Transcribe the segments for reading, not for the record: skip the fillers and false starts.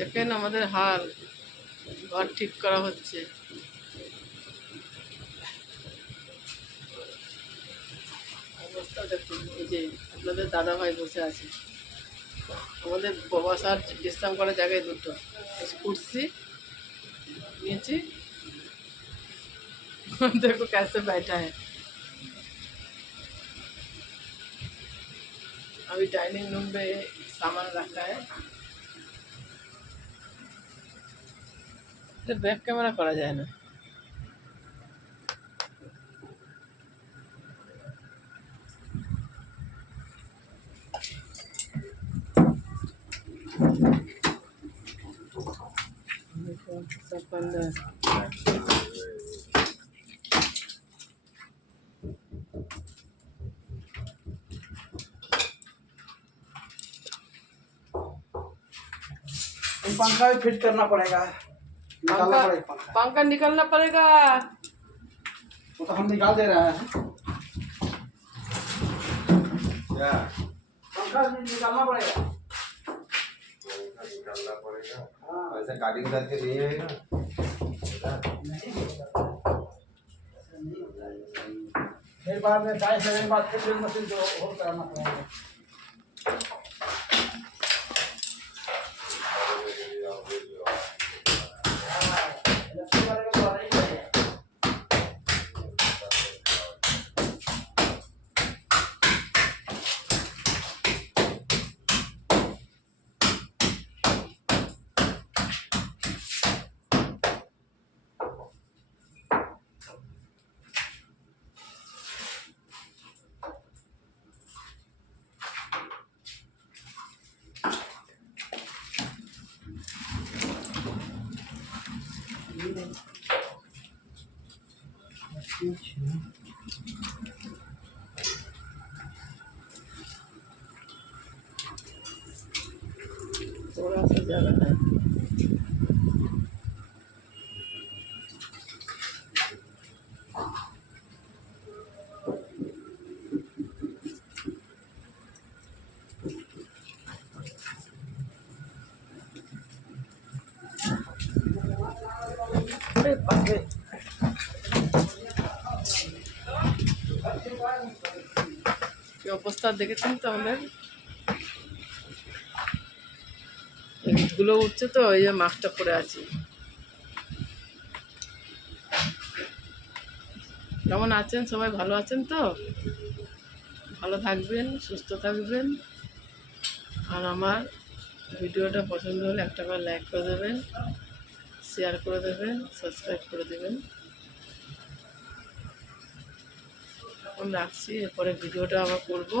দেখেন আমাদের হাল, ঘর ঠিক করা হচ্ছে। অবস্থা দেখুন, এই যে আপনাদের দাদা ভাই বসে আছে। আমাদের বসার বিশ্রাম করার জায়গায় দুটো कुर्सी नीचे देखो कैसे बैठा है। अभी डाइनिंग रूम में सामान रखा है। तो बैक कैमरा करा जाए ना। सब बंद है। पंखा भी फिट करना पड़ेगा, निकालना पड़ेगा पंखा निकालना पड़ेगा। वो तो हम निकाल दे रहे हैं। क्या पंखा भी निकालना पड़ेगा। निकालना पड़ेगा। हाँ ऐसे काटिंग करके नहीं आएगा। फिर बाद में 22 सेकंड बाद फिर ड्रिल मशीन जो और कराना पड़ेगा। थोड़ा सा ज़्यादा है। अरे बाप रे, কি অবস্থা দেখেছেন তো আমাদের। ইটগুলো উঠছে তো এই যে মাছটা পড়ে আছি। কেমন আছেন সবাই, ভালো আছেন তো? ভালো থাকবেন, সুস্থ থাকবেন। আর আমার ভিডিওটা পছন্দ হলে একটা করে লাইক করে দেবেন, শেয়ার করে দেবেন, সাবস্ক্রাইব করে দেবেন। এখন রাখছি, এরপরে ভিডিওটা আবার করব,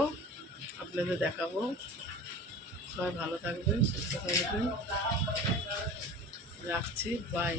আপনাদের দেখাবো। সবাই ভালো থাকবেন, সুস্থ থাকবেন। রাখছি, বাই।